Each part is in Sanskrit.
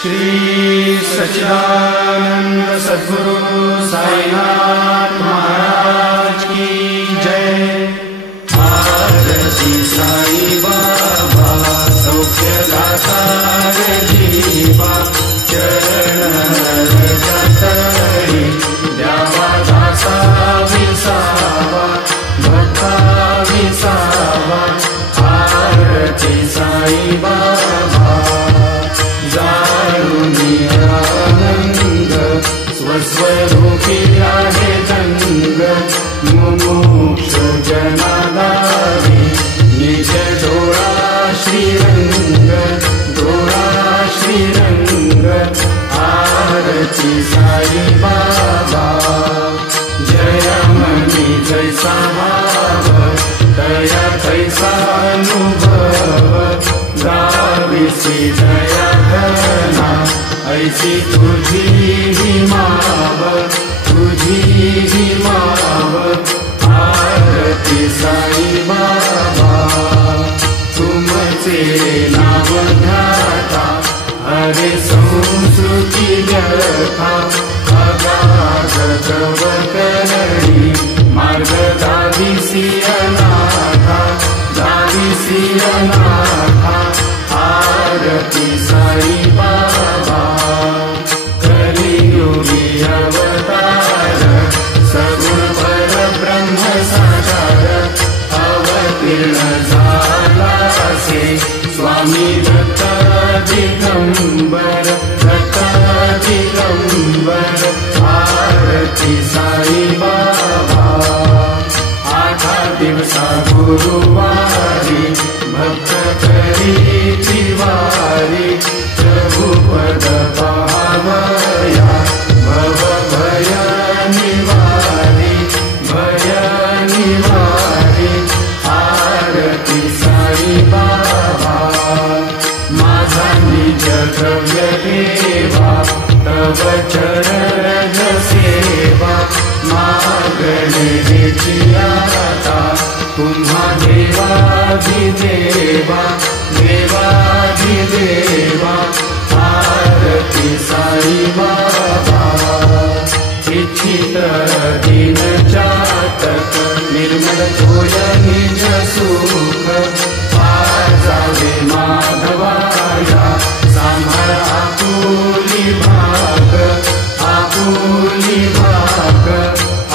श्री सच्चिदानंद सद्गुरु साईनाथ महाराज की जय। आरती साई बाबा सौख्यदाता जीवा चरण रजतरी द्यावा दासा विसावा भक्ता विसावा। आरती साई बाबा आनंद स्वस्वरूपी आहे रंग मुमुक्ष जनादारी निज डोळा श्रीरंग डोळा श्रीरंग। आरती साई बाबा जयमणी जैसा भाव दया तैसा अनुभव गाविसी दया घना ऐसी तुझी ही माव तुझी ही माव। आरती साई बाबा तुमचे नाव ध्याता हरे संस्कृती व्यथा अगाध तव करणी मार्ग दाविसी अनाथा दाविसी अनाथा। आरती साई बाबा कलियुगी अवतार सगुण पर ब्रह्म साकार अवतीर्ण झाला से स्वामी दत्त दिगंबर दत्त दिगंबर। आरती साई बाबा आठा दिवसा गुरुवारी भक्त करी तिवारी प्रभु पद पावया भव भय निवारी भय निवारी। आरती साई बाबा माझा निज द्रव्य देवा तव चरण सेवा मागणे आता तुम्हा देवाधिदेवा देवाधिदेवा। आरती साई बाबा इच्छित दिन चातक निर्मल होय निज सुख पाजावे माधवाया सांभाळ आपुली भाग आपुली भाग।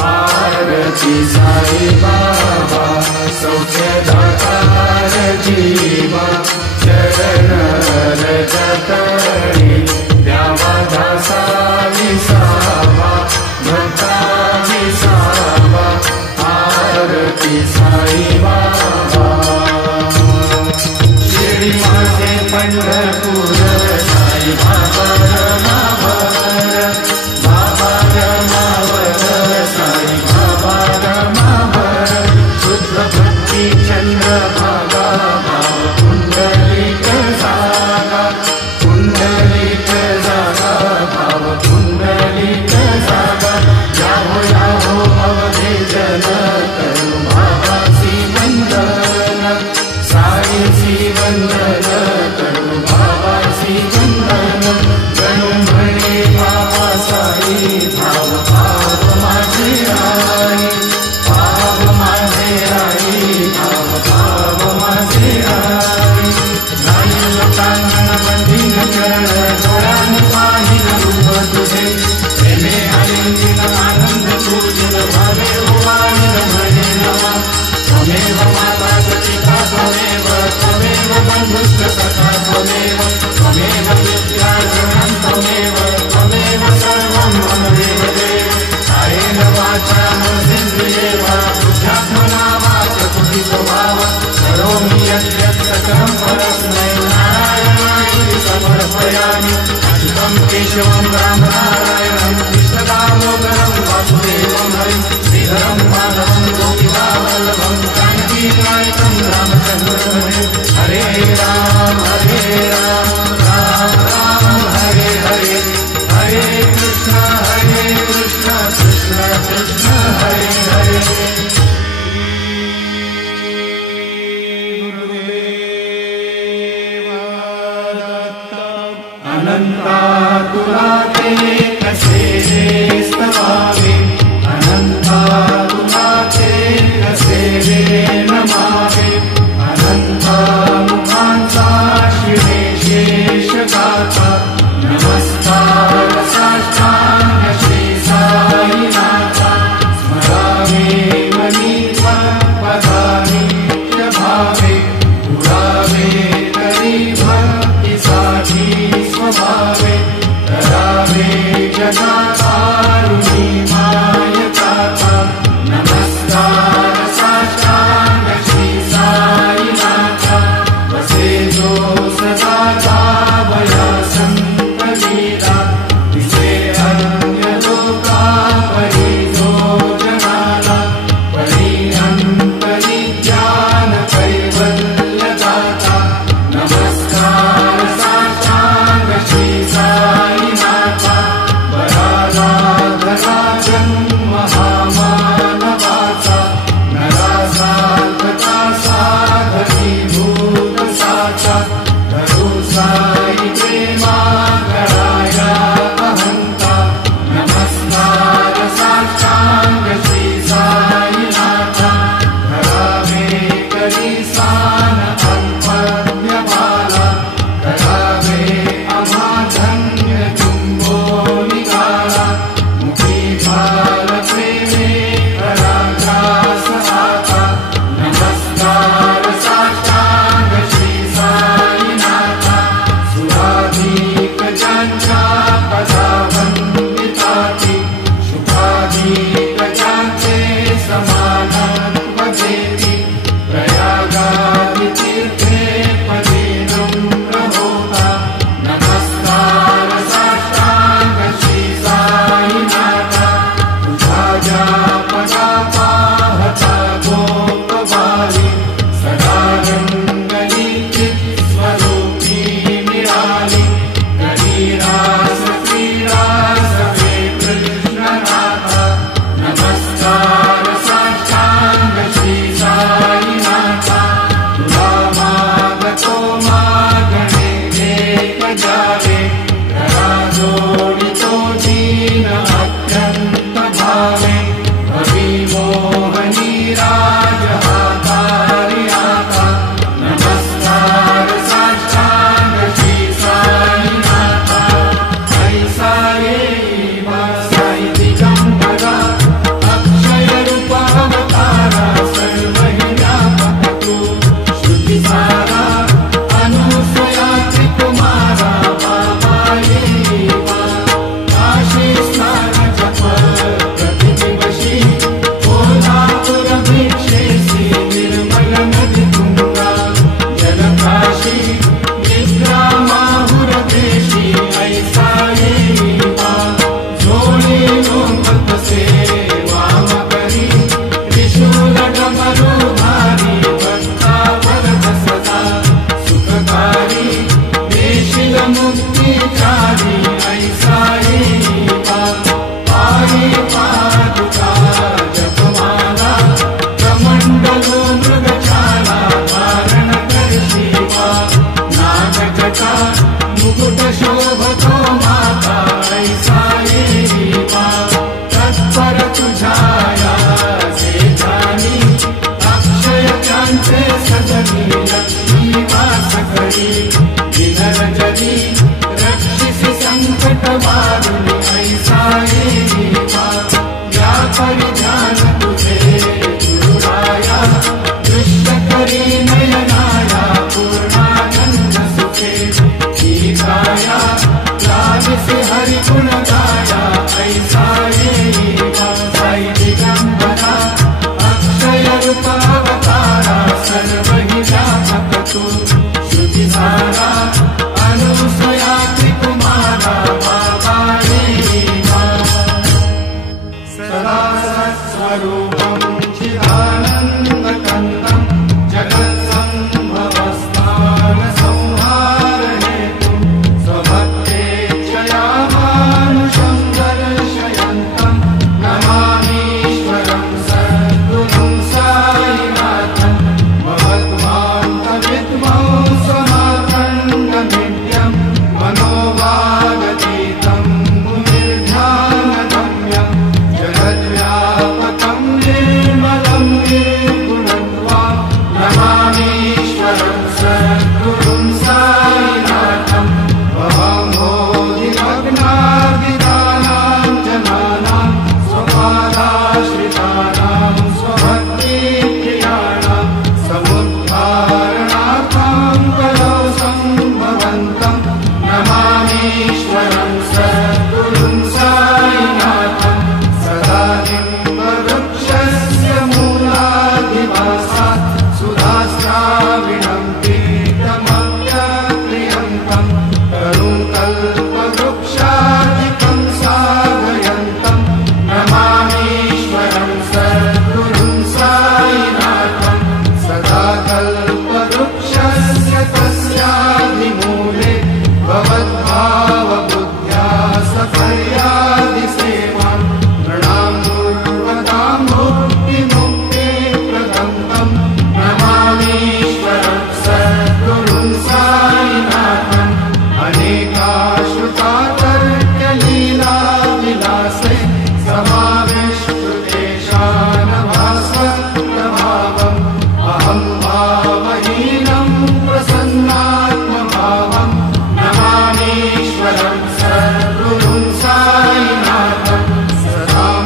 आरती साई बाबा सौख्यदाता जीवा चरण रजतरी द्यावा दासा विसावा भक्ता विसावा। आरती साई बाबा शिर्डी माझे पंढरपूर साई बाबा रमावर बाबा रमावर साई बाबा रमावर। शुद्ध भक्ती चंद्रभागा भाव पुंडलिक जागा पुंडलिक जागा भाव पुंडलिक जागा। याहो याहो अवधे जन करू बाबासी वंदन साईची वंदन करू बाबासी वंदन। गणू म्हणे बाबा साई भाव भाव माझे आई भाव माझे आई भाव भाव माझे आई। गाईल प्रांगण बंधीन चरण डोळ्याने पाहिल रूप तुझे प्रेमे आलिंगन आनंद पूजन भावे उवानिल म्हणे नवा। त्वमेव माता पिता त्वमेव त्वमेव बंधुश्च सखा त्वमेव त्वमेव विद्या गणं त्वमेव त्वमेव सर्वं मम देवदेव। कायेन वाचा मनसेन्द्रियेर्वा बुद्ध्यात्मना वा प्रकृतितो भाव करोमि यद्यत् सकलं परस्मै नारायणाय समर्पयामि। अच्युतं केशवं राम नारायणं कृष्णदामोदरं वासुदेवं हरिं श्रीधरं माधवं गोपिकावल्लभं जानकीनायकं रामचन्द्रं हरे राम राम राम हरे हरे हरे कृष्ण कृष्ण कृष्ण हरे हरे। अनंता तुला ते कसे रे स्तवावे, अनंता तुला ते कसे रे नमावे, अनंता मुखांचा शिवे शेष गाथा, नमस्कार साष्टांग श्री साईनाथा, स्मरावे मनी पदानी भावे, पुरावे करी भक्तीसाठी स्वभावे, करावे जगाकारुणी मायकाथा, नमस्कार साष्टांग श्री साईनाथा, वसे जो सदा जावया संत लीला, तिचे अन्य लोका परी जो जनाला, परी अंतरी ज्ञान कैवल्य दाता, नमस्कार साष्टांग श्री साईनाथा, बराला धरा जन्म हा मानवाचा, नरा साधता साधकी भूत साचा, धरू साई प्रेमा गळाया अहंता, नमस्कार साष्टांग श्री साईनाथा, धरावे करी सान अल्पज्ञ बाला, करावे अमाधन्य चुंबो निगाला, मुखी भाल प्रेमे कराग्रास आता, नमस्कार साष्टांग श्री साईनाथा, सुराधिक ज्यांच्या पदावंदिताची, शुभाधिक ज्यांचे समानत्व देती, प्रयागादि तीर्थे पदे नम्र होता, नमस्कार साष्टांग श्री साईनाथा, तुझा ज्या पदा पाहता गोपबाली, सदा रंगली चित स्वरूपी मिळाली, करी रास क्रीडा सवे कृष्णनाथा, नमस्कार साष्टांग श्री साईनाथा, तुला मागतो मागणे एक जावे, करा जोडितो दीन अत्यंत भावे, भवी मोहनी राज हातारी आता, नमस्कार साष्टांग श्री साईनाथा, ऐसा येईवा साई दिगंबरा, अक्षय रूप अवतारा, सर्व हि व्यापक तू, श्रुतिसारा अनुसया त्रिकुमारा, बाबा येईवा काशी स्नान जप प्रतिदिवशी, कोल्हापुर भिक्षेसी निर्मल नदी तुंगा, जलकाशी निद्रा माहुर देशी, ऐसा येईवा जोडी लोकसे वाम करी, त्रिशूल डमरू धारी, भक्ता वरद सदा सुखकारी, देशील मुक्तिचारी, ऐसा येईवा पायी पादुका जपमाला, कमंडलो मृगशाला, धारण करशिवा नागजटा, मुकुट शोभतो माता, ऐसा येईवा तत्पर तुझाया से जानी, अक्षय ज्यांचे सदनी, लक्ष्मी वास करी, विनरजनी रक्षिसी संकट वारुणी, ऐसा येईवा या परिधान तुझे गुरुराया, दृष्ट करी नयनाया, पूर्णानंद सुखे गीताया, लालिसी हरि गुण गाया, ऐसा येईवा साई दिगंबरा, अक्षय रूप अवतारा, सर्व हि व्यापक तू, श्रुतिसारा अनुसया त्रिकुमारा, बाबा येईवा सदा सत्स्व मनोवागतीतं मुनिर्ध्यानगम्यं जगद्व्यापकं निर्मलं निर्गुणं त्वां नमामीश्वरं सद्गुरुं साईनाथं भवभोधिमग्नार्दितानां जनानां स्वपादाश्रितानां स्वभक्तिप्रियाणां समुद्धारणार्थं कलौ सम्भवन्तं नमामीश्वरं सद्गुरुं साईनाथं सदा निम्बवृक्षस्य मूलाधिवासात् सुधास्राविणं पीठमप्यक्रियन्तं करुकल्पवृक्षाधिकं साधयन्तं नमामीश्वरं सद्गुरुं साईनाथं सदा कल्पवृक्षस्य तस्याधिमूले भवद्भावबुद्ध्या सफर्यादिसेवां नृणां दुर्वतां मुक्तिमुक्तिप्रदं तं नमामीश्वरं सद्गुरुं साईनाथं अनेकाश्रुतातर्क्यलीलाविलासे समाविष्कृतेशानभास्वप्रभावम् अहं भावहीनं प्रसन्नात्मभावं नमामीश्वरं सद्गुरुं साईनाथं सदां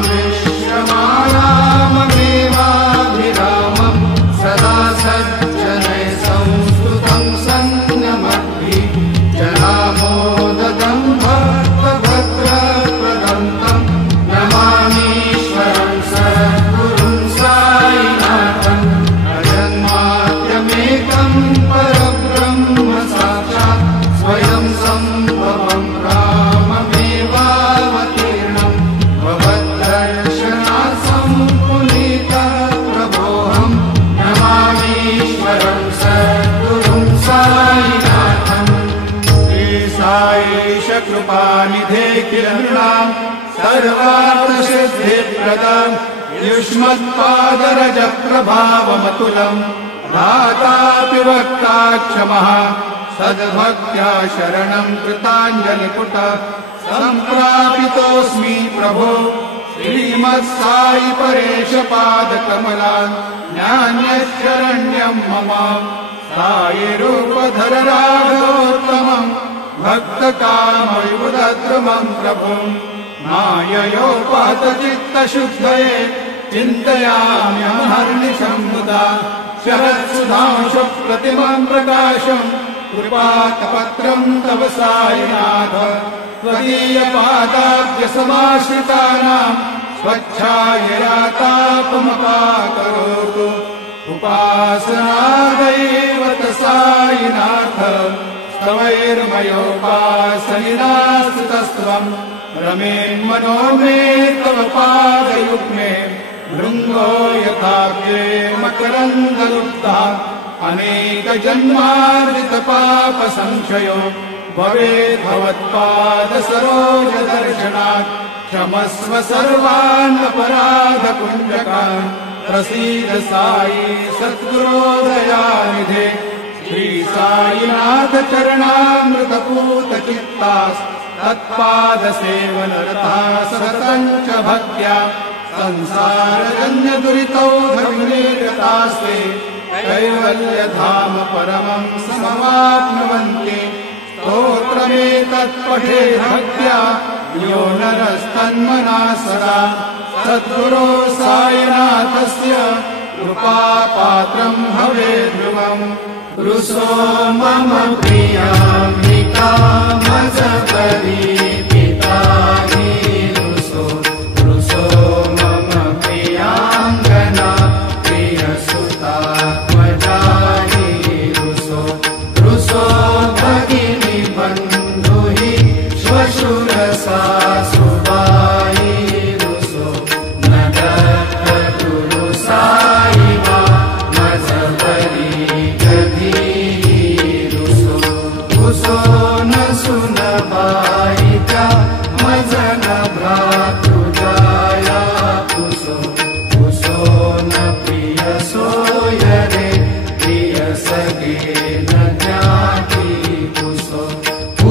विश्रमाणाममेवाभिरामं सदा सज्जनैः संस्तुतं सन्नमद्भिः जनामोदतं भक्तभद्रप्रदं तं नमामीश्वरं सद्गुरुं साईनाथं अजन्माद्यमेकं परब्रह्म साक्षात् स्वयं सम्भवं राममेवावतीर्णं भवद्दर्शनात् सम्पुनीतः प्रभोऽहं नमामीश्वरं सद्गुरुं साईनाथम् श्री साईश कृपानिधे किल नृणां सर्वार्थसिद्धिप्रदं युष्मत्पादरजप्रभावमतुलं धातापि वक्ता क्षमः सद्भक्त्या शरणं कृताञ्जलिपुट सम्प्रापितोऽस्मि प्रभो श्रीमत्साई परेशपादकमला नान्यशरण्यं मम साईरूपधर राघवोत्तमं भक्तकामविबुधद्रुमं प्रभुं माययोपहतचित्तशुद्धये चिन्तयाम्यहर्निशं मुदा शरत्सुधांशुप्रतिमं प्रकाशं कृपाकपत्रं तव साईनाथ त्वदीयपादाब्जसमाश्रितानां स्वच्छायया तापमपाकरोतु उपासनादैवत साईनाथ स्तवैर्मयोपासनिनास्तुतस्त्वं रमेन्मनो मे तव पादयुग्मे भृङ्गो यथाब्जे मकरन्दलुब्धा अनेकजन्मार्जितपापसंशयो भवेत् भवत्पादसरोजदर्शनात् क्षमस्व सर्वान् अपराधकुञ्जकान् प्रसीद साई सद्गुरो दयानिधे श्री साईनाथ चरणामृतपूतचित्तास् तत्पादसेवनरता सततं च भक्त्या संसारजन्यदुरितौ धर्मनिरतास्ते कैवल्यधाम परमं समवाप्नुवन्ति स्तोत्रमेतत्पठे भक्त्या यो नरस्तन्मना सदा सद्गुरो साईनाथस्य कृपापात्रं भवेद्ध्रुवम् रुसो मम प्रियाम्बिका मजपरीपितानि रुसो मम प्रियाङ्गना प्रियसुतात्मजानि रुसो भगिनी बन्धुहि श्वशुरसा सुबाई रुसो नगरगुरु साई वा मजपरी गधी रुसो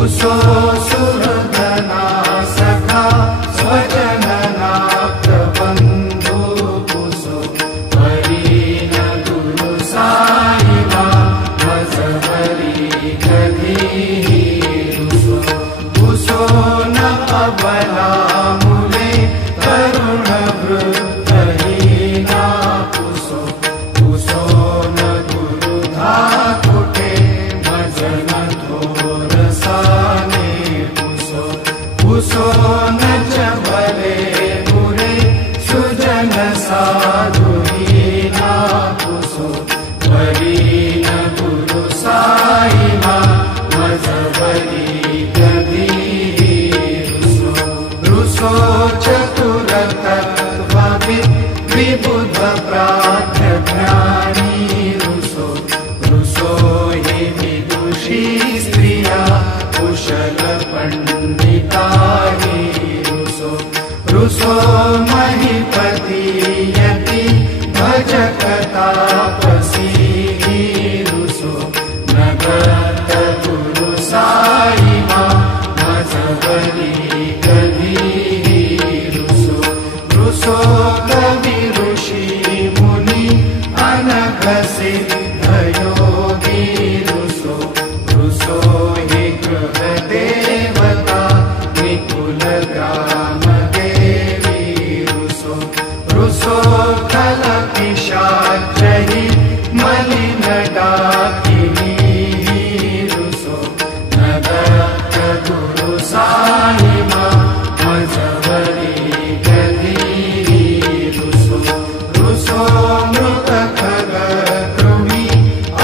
कुसो सुहृदना सखा स्वजनना प्रबन्धु कुसो वरीन गुरु साईबा मजहरी गधी कुसो न अबला मुले करुण वृद्धहीना कुसो कुसो न गुरु धाकुटे मजन थोरसाने कुसो कुसो न चबले बुरे सुजन साधुहीना कुसो वरीन गुरु साईबा मजहरी रुसो चतुर तत्त्वविद् विबुध प्राज्ञ ज्ञानी रुसो रुसो हि विदुषी स्त्रिया कुशल पंडिता हि रुसो रुसो महीपति यति भजक तापसी हि रुसो नगत गुरु साईबा मजहरी रुसो कवि ऋषि मुनि अनघ सिद्ध योगी रुसो रुसो हि गृह देवता विपुल ग्राम देवी रुसो रुसो खल पिशाच हि मलिन डाकिनी रुसो नगत गुरु साईबा मजहरी रुसो मृत खग कृमि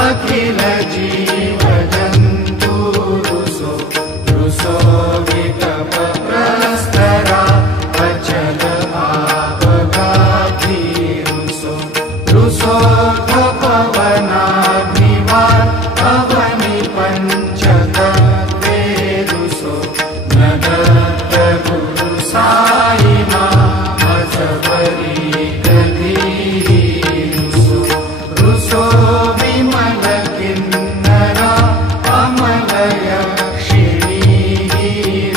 अखिल जीव जन्तु रुसो रुसो विकप प्रस्तरा अचल आपघाती रुसो रुसो पवनाग्निवार अवनि पंचतत्वे रुसो नगत गुरु साईबा मजहरी रुसो विमल किन्नरा अमल यक्षिणी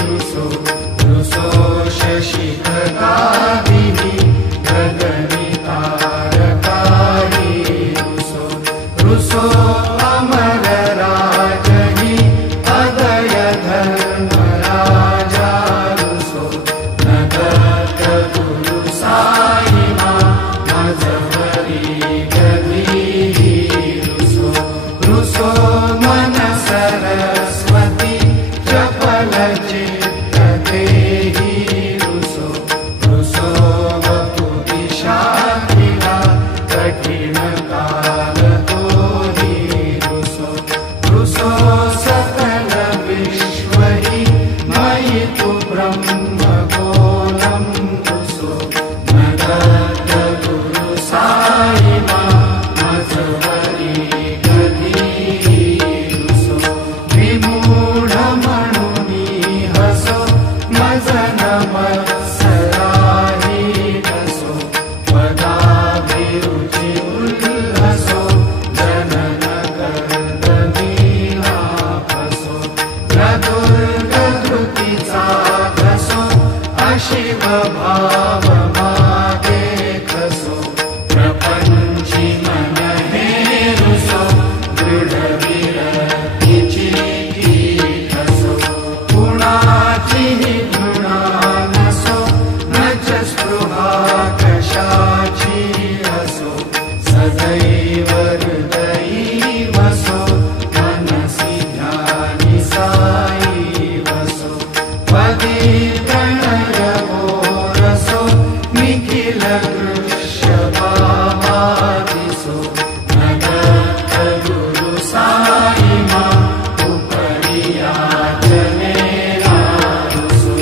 रुसो रुसो शशिखगादिनी गगनि तारकारी रुसो रुसो अमर राजहि अदय धर्मराजा रुसो नगत गुरु साईबा मजहरी रुसो मन सरस्वती चपल चित्त देहि रुसो रुसो वपुति शान्तिना कठिन काल दोहि रुसो रुसो सकल विश्व हि मयि तु ब्रह्म गोलम् रुसो नगत गुरु साईबा मजहरी विमूढमणुनि हसो मजन मत्सराहि हसो पदाभिरुचि उल्लसो जनन गर्दनीला हसो प्रदुर्गधृतिचा घसो अशिव भाव मागे खसो प्रपंची मन हे रुसो दृढ सदैव हृदयी वसो मनसि ध्यानि साई वसो पदे प्रणयवो रसो निखिल दृश्यभावादिसो नगत गुरु साईबा उपरियाचनेना रुसो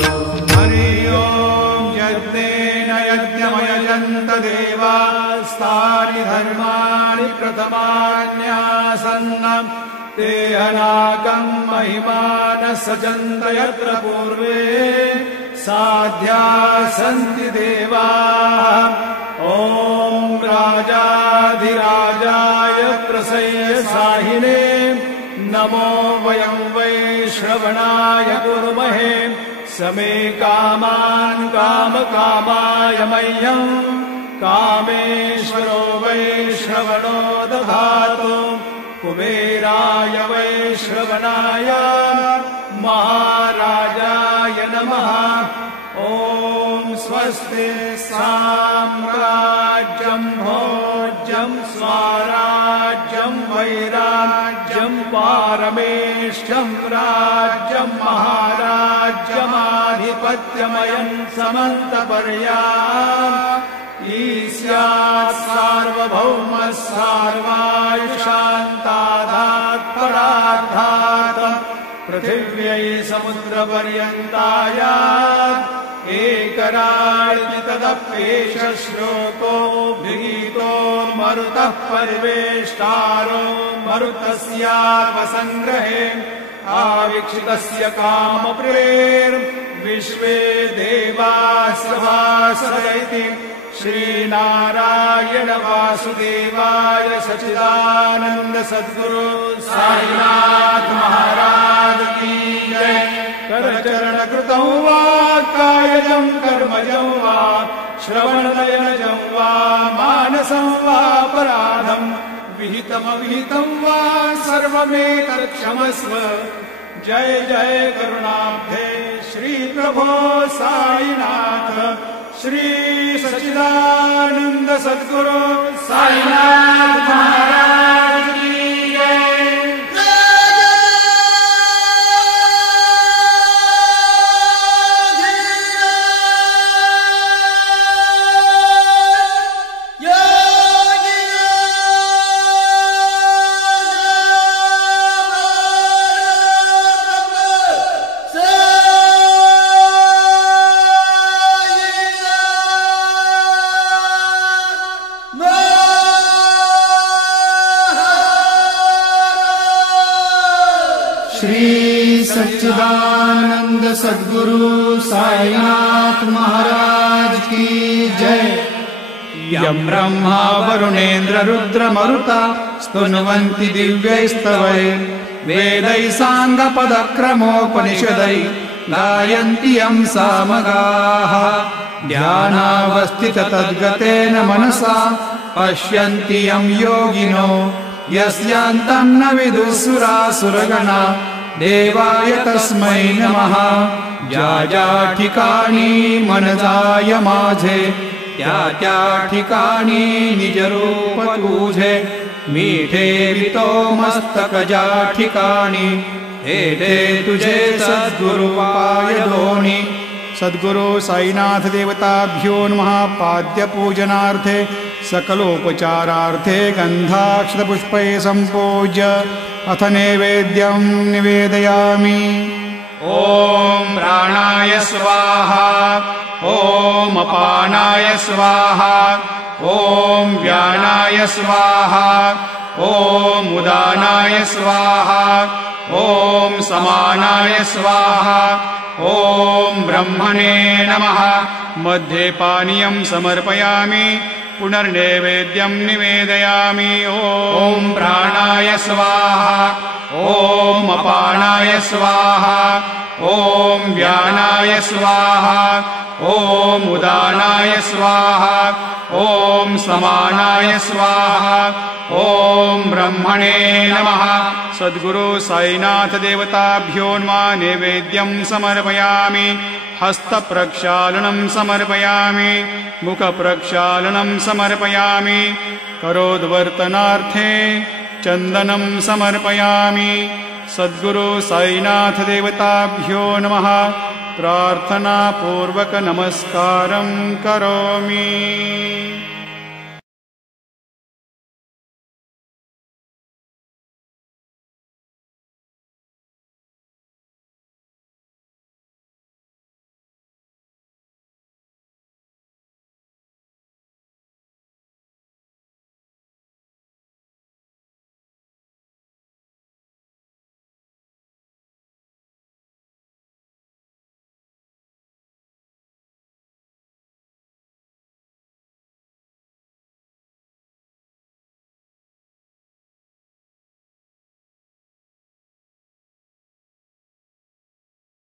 हरि ओम यज्ञेन यज्ञमयजन्त देवास्तानि धर्माणि प्रथमान्यासन्नम् ते अनाकम् महिमानः सचन्त यत्र पूर्वे साध्या सन्ति देवाः ॐ राजाधिराजाय प्रसय्य साहिने नमो वयं वै श्रवण श्रवणाय कुर्महे समे कामान् कामकामाय मह्यम् कामेश्वरो वै श्रवणो दधातु कुबेराय वै श्रवणाय महाराजाय नमः। ॐ स्वस्ति साम्राज्यं भोज्यं स्वराज्यं वैराज्यं पारमेष्ठ्यं राज्यं महाराज्यमाधिपत्यमयं समन्तपर्याम् ईस्यात् सार्वभौमः सार्वायुषान्तादात् परार्धात् पृथिव्यै समुद्रपर्यन्तायात् एकराळ् तदप्येष श्लोको विहितो मरुतः परिवेष्टारो मरुतस्यापसङ्ग्रहे आवीक्षितस्य कामप्रेर्विश्वे देवाः सभासरैति श्रीनारायण वासुदेवाय सच्चिदानन्द सद्गुरु साईनाथ महाराज की जय। करचरण कृतं वा कायजं कर्मजं वा श्रवणनयनजं वा मानसं वा अपराधं विहितमविहितं वा सर्वमेतत्क्षमस्व। जय जय करुणाब्धे श्री प्रभो साईनाथ श्री सच्चिदानंद सद्गुरु साईनाथ महाराज की जय। श्री सच्चिदानंद सद्गुरु साईनाथ महाराज की जय। यं ब्रह्मा वरुणेन्द्र रुद्र मरुता स्तुन्वन्ति दिव्यैस्तवैः वेदैः साङ्गपदक्रमोपनिषदैः गायन्ति यं सामगाः ध्यानावस्थित तद्गतेन मनसा पश्यन्ति यं योगिनो यस्यान्तं न विदुः सुरासुरगणा देवाय तस्मै नमः। ज्या ज्या ठिकाणी मन जाय माझे त्या त्या ठिकाणी निज रूप तुझे मीठे वितो मस्तक ज्या ठिकाणी हेठे तुझे सद्गुरु पाय दोणी। सद्गुरु साईनाथ देवताभ्यो नमः। पाद्य पूजनार्थे सकलोपचारार्थे गन्धाक्षतपुष्पै सम्पूज्य अथ नैवेद्यं निवेदयामि। ॐ प्राणाय स्वाहा ॐ अपानाय स्वाहा ॐ व्यानाय स्वाहा ॐ उदानाय स्वाहा ॐ समानाय स्वाहा ॐ ब्रह्मणे नमः। मध्ये पानीयं समर्पयामि पुनर्नैवेद्यं निवेदयामि। ॐ प्राणाय स्वाहा ॐ अपानाय स्वाहा ॐ व्यानाय स्वाहा ॐ उदानाय स्वाहा ॐ समानाय स्वाहा ॐ ब्रह्मणे नमः। सद्गुरु साईनाथ देवताभ्यो नमः। नैवेद्यं समर्पयामि। हस्तप्रक्षालनं समर्पयामि। मुखप्रक्षालनं समर्पयामि। करोद्वर्तनार्थे चन्दनं समर्पयामि। सद्गुरु साईनाथ देवताभ्यो नमः। प्रार्थनापूर्वक नमस्कारं करोमि।